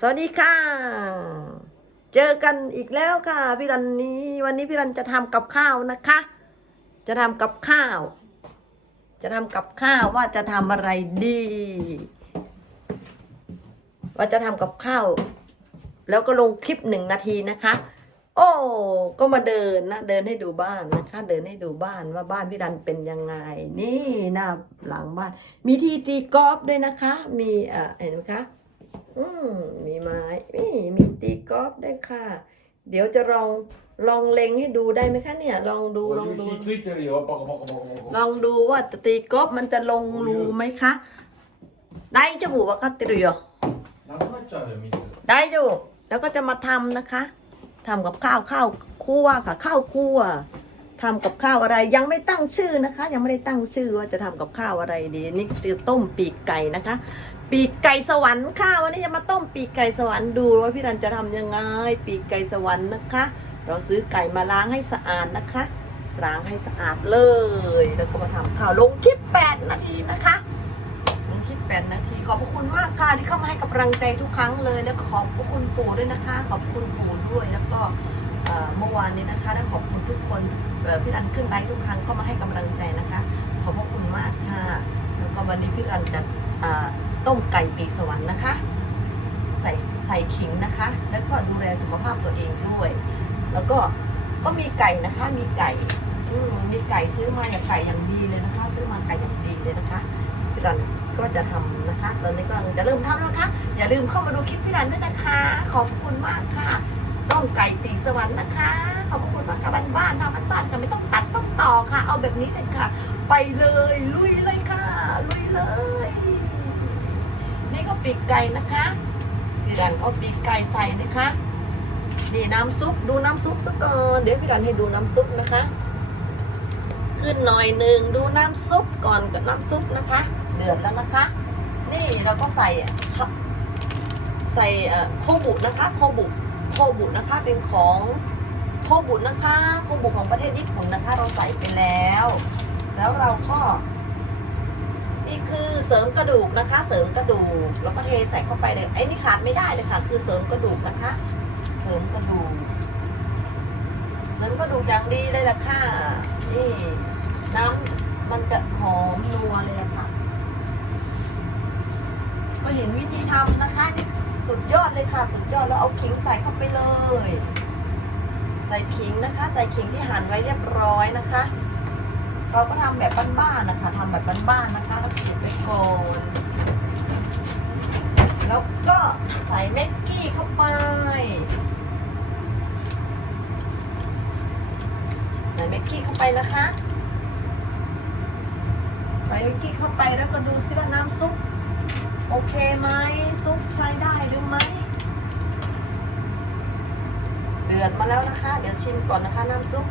สวัสดีค่ะ เจอกันอีกแล้วค่ะ พี่รันนี้วันนี้พี่รันจะทำกับข้าวนะคะ จะทำกับข้าว จะทำกับข้าวว่าจะทำอะไรดี ว่าจะทำกับข้าว แล้วก็ลงคลิปหนึ่งนาทีนะคะ โอ้ก็มาเดินนะเดินให้ดูบ้านนะคะ เดินให้ดูบ้านว่าบ้านพี่รันเป็นยังไง นี่หน้าหลังบ้าน มีที่ตีกอล์ฟด้วยนะคะ มีเอ่อเห็นไหมคะอืม ไม้นี่มีตีกอล์ฟได้ค่ะ เดี๋ยวจะลองลองเล็งให้ดูได้ไหมคะเนี่ย ลองดูลองดู ลองดูว่าตีกอล์ฟมันจะลงรูไหมคะได้จ้าบุวคาติเรียได้จ้าบุแล้วก็จะมาทำนะคะทำกับข้าวข้าวคั่วค่ะ ข้าวคั่วทำกับข้าวอะไรยังไม่ตั้งชื่อนะคะ ยังไม่ได้ตั้งชื่อว่าจะทำกับข้าวอะไรดี นี่คือต้มปีกไก่นะคะ ปีกไก่สวรรค์ค่ะวันนี้จะมาต้มปีกไก่สวรรค์ดูว่าพี่รันจะทำยังไง ปีกไก่สวรรค์นะคะ เราซื้อไก่มาล้างให้สะอาดนะคะล้างให้สะอาดเลย แล้วก็มาทำข้าวลงคลิป 8 นาทีนะคะลงคลิป 8 นาทีขอบพระคุณมากค่ะที่เข้ามาให้กำลังใจทุกครั้งเลย แล้วก็ขอบพระคุณปู่ด้วยนะคะ ขอบคุณปู่ด้วยแล้วก็เมื่อวานนี้นะคะและขอบคุณทุกคนพี่รันขึ้นไลฟ์ทุกครั้งก็มาให้กำลังใจนะคะ ขอบพระคุณมากค่ะ แล้วก็วันนี้พี่รันจะอ่า ต้มไก่ปีกสวรรค์นะคะ ใส่ใส่ขิงนะคะ แล้วก็ดูแลสุขภาพตัวเองด้วย แล้วก็ก็มีไก่นะคะ มีไก่มีไก่ซื้อมาอย่างไก่อย่างดีเลยนะคะ ซื้อมาไก่อย่างดีเลยนะคะพี่รันก็จะทำนะคะ ตอนนี้ก็จะเริ่มทำแล้วนะคะอย่าลืมเข้ามาดูคลิปพี่รันด้วยนะคะ ขอบคุณมากค่ะต้มไก่ปีกสวรรค์นะคะ ขอบคุณมากค่ะบ้านๆทำบ้านๆกันไม่ต้องตัดต้องต่อค่ะ เอาแบบนี้เลยค่ะ ไปเลยลุยเลยค่ะ ลุยเลย ปีกไก่นะคะพี่รันเอาปีกไก่ใส่นะคะ นี่น้ำซุปดูน้ำซุปสักก่อนเดี๋ยวพี่รันให้ดูน้ำซุปนะคะ ขึ้นหน่อยหนึ่งดูน้ำซุปก่อนกับน้ำซุปนะคะ เดือดแล้วนะคะ นี่เราก็ใส่ค่ะใส่เอ่อโคบุนะคะโคบุโคบุนะคะเป็นของโคบุนะคะโคบุของประเทศญี่ปุ่นนะคะ เราใส่ไปแล้ว แล้วเราก็ นี่คือเสริมกระดูกนะคะ เสริมกระดูกแล้วก็เทใส่เข้าไปเลยไอ้นี่ขาดไม่ได้เลยค่ะ คือเสริมกระดูกนะคะ เสริมกระดูกเสริมกระดูกอย่างดีเลยล่ะค่ะนี่น้ำมันจะหอมนัวเลยละค่ะ ก็เห็นวิธีทำนะคะนี่สุดยอดเลยค่ะ สุดยอดแล้วเอาขิงใส่เข้าไปเลย ใส่ขิงนะคะ ใส่ขิงที่หั่นไว้เรียบร้อยนะคะ เราก็ทำแบบบ้านๆนะคะทำแบบบ้านๆนะคะแล้วเก็บไว้ก่อนแล้วก็ใส่เม็กกี้เข้าไป ใส่เม็กกี้เข้าไปนะคะ ใส่เม็กกี้เข้าไปแล้วก็ดูซิว่าน้ำซุปโอเคไหมซุปใช้ได้หรือไม่เดือดมาแล้วนะคะ เดี๋ยวชิมก่อนนะคะน้ำซุป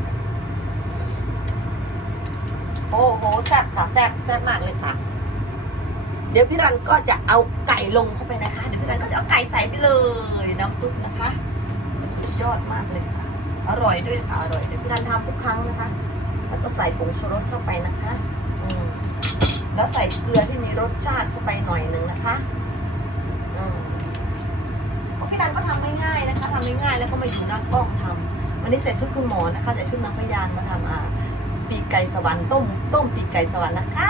อ้โหแซ่บค่ะแซ่บแซ่บมากเลยค่ะ เดี๋ยวพี่รันก็จะเอาไก่ลงเข้าไปนะคะ เดี๋ยวพี่รันก็จะเอาไก่ใส่ไปเลยน้ำซุปนะคะ สุดยอดมากเลยค่ะ อร่อยด้วยค่ะอร่อยเดี๋ยวพี่รันทำทุกครั้งนะคะ แล้วก็ใส่ผงชูรสเข้าไปนะคะอืมแล้วใส่เกลือที่มีรสชาติเข้าไปหน่อยหนึ่งนะคะอืมพี่รันก็ทำไม่ง่ายนะคะทำไม่ง่ายแล้วก็มาอยู่หน้ากล้องทำวันนี้ใส่ชุดคุณหมอนะคะใส่ชุดนักพยานมาทำอ่า ปีกไก่สวรรค์ต้มต้มปีกไก่สวรรค์นะคะ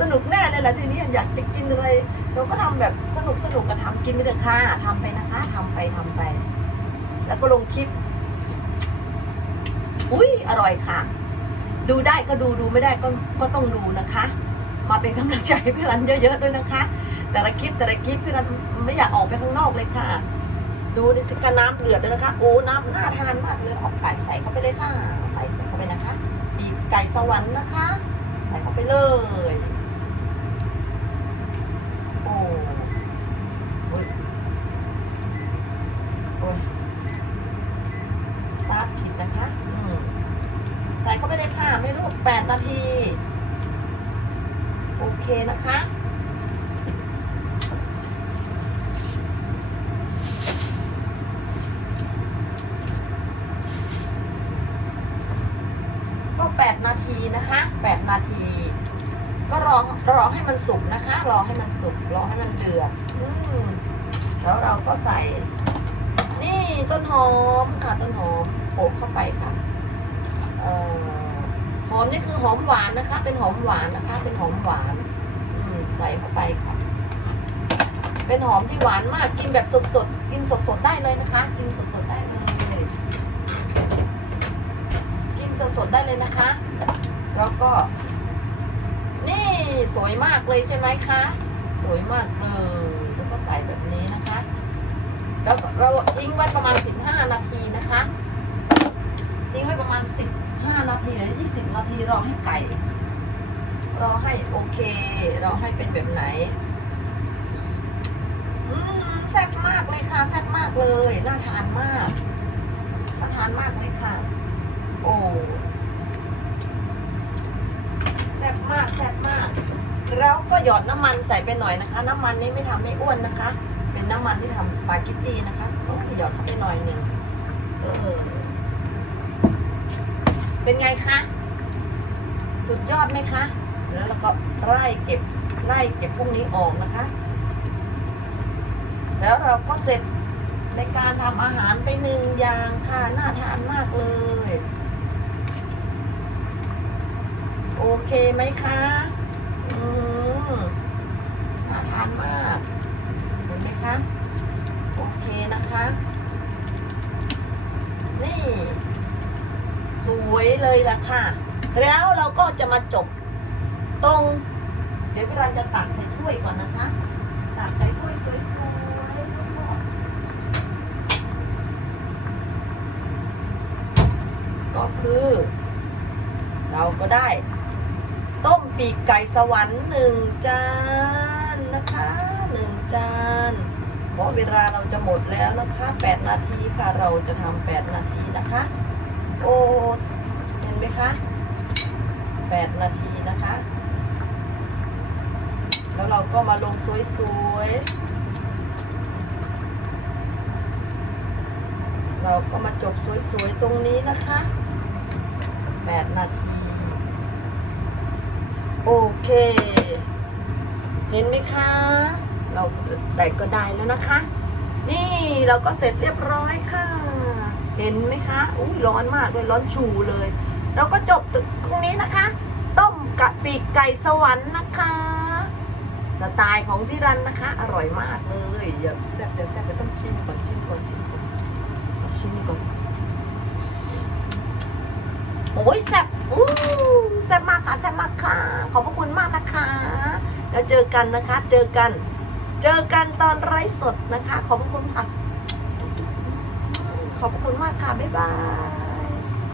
สนุกแน่เลยล่ะทีนี้อยากจะกินอะไรเราก็ทำแบบสนุกสนุกก็ทำกินไปเถอะค่ะทำไปนะคะทำไปทำไป แล้วก็ลงคลิป อุ้ยอร่อยค่ะ ดูได้ก็ดูดูไม่ได้ก็ก็ต้องดูนะคะ มาเป็นกำลังใจให้พี่รันเยอะๆด้วยนะคะ แต่ละคลิปแต่ละคลิปพี่รันไม่อยากออกไปข้างนอกเลยค่ะดูดิสิคะน้ำเดือดเลยนะคะ โอ้ น้ำน่าทานมากเลยเอาไก่ใส่เข้าไปเลยค่ะ ไปนะคะปีกไก่สวรรค์นะคะใส่เข้าไปเลยโอ้โอ้ยโอ้ยสตาร์ทผิดนะคะอืมใส่เข้าไปเลยค่ะ ไม่รู้แปดนาที โอเคนะคะ นาที ก็รอรอให้มันสุกนะคะ รอให้มันสุกรอให้มันเดือดแล้วเราก็ใส่ นี่ต้นหอมค่ะต้นหอมโปะเข้าไปค่ะหอมนี่คือหอมหวานนะคะ เป็นหอมหวานนะคะ เป็นหอมหวานใส่เข้าไปค่ะ เป็นหอมที่หวานมากกินแบบสดๆกินสดๆได้เลยนะคะ กินสดๆได้เลยกินสดๆได้เลยนะคะ แล้วก็ นี่สวยมากเลยใช่ไหมคะ สวยมากเลย แล้วก็ใส่แบบนี้นะคะ แล้วเราทิ้งไว้ประมาณ 15 นาทีนะคะ ทิ้งไว้ประมาณ 15 นาทีหรือ 20 นาทีรอให้ไก่ รอให้โอเครอให้เป็นแบบไหนอืมแซ่บมากเลยค่ะแซ่บมากเลย น่าทานมากน่าทานมากเลยค่ะ โอ้ แซ่บมากแซ่บมาก แล้วก็หยอดน้ำมันใส่ไปหน่อยนะคะ น้ำมันนี้ไม่ทำให้อ้วนนะคะ เป็นน้ำมันที่ทำสปาเกตตีนะคะโอ้หยอดเข้าไปหน่อยหนึ่งเออเป็นไงคะ สุดยอดไหมคะ แล้วเราก็ไล่เก็บไล่เก็บพวกนี้ออกนะคะ แล้วเราก็เสร็จในการทำอาหารไปหนึ่งอย่างค่ะ น่าทานมากเลย โอเคไหมคะ อืมน่าทาน มากเห็นไหมคะโอเคนะคะ นี่ สวยเลยล่ะค่ะ แล้วเราก็จะมาจบตรง เดี๋ยวพี่รันจะตักใส่ถ้วยก่อนนะคะตักใส่ถ้วยสวยๆก็คือ เราก็ได้ ต้มปีกไก่สวรรค์หนึ่งจ้า นะคะหนึ่งจาน เพราะเวลาเราจะหมดแล้วนะคะ8นาทีค่ะเราจะทำ8นาทีนะคะ โอ้เห็นไหมคะ8นาทีนะคะ แล้วเราก็มาลงสวยๆ เราก็มาจบสวยๆ ตรงนี้นะคะ8นาที โอเค เห็นไหมคะ เราได้ก็ได้แล้วนะคะ นี่เราก็เสร็จเรียบร้อยค่ะ เห็นไหมคะอุ้ยร้อนมากเลยร้อนชูเลย เราก็จบตรงนี้นะคะ ต้มกะปีกไก่สวรรค์นะคะ สไตล์ของพี่รันนะคะ อร่อยมากเลยอย่าแซ่บอย่าแซ่บเดี๋ยวต้องชิมก่อนชิมก่อนชิมก่อนชิมก่อนโอ้ยแซ่บอู้แซ่บมากค่ะแซ่บมากค่ะ ขอบพระคุณมากนะคะ แล้วเจอกันนะคะ เจอกัน เจอกันตอนไร้สดนะคะ ขอบคุณค่ะ ขอบคุณมากค่ะ บ๊ายบาย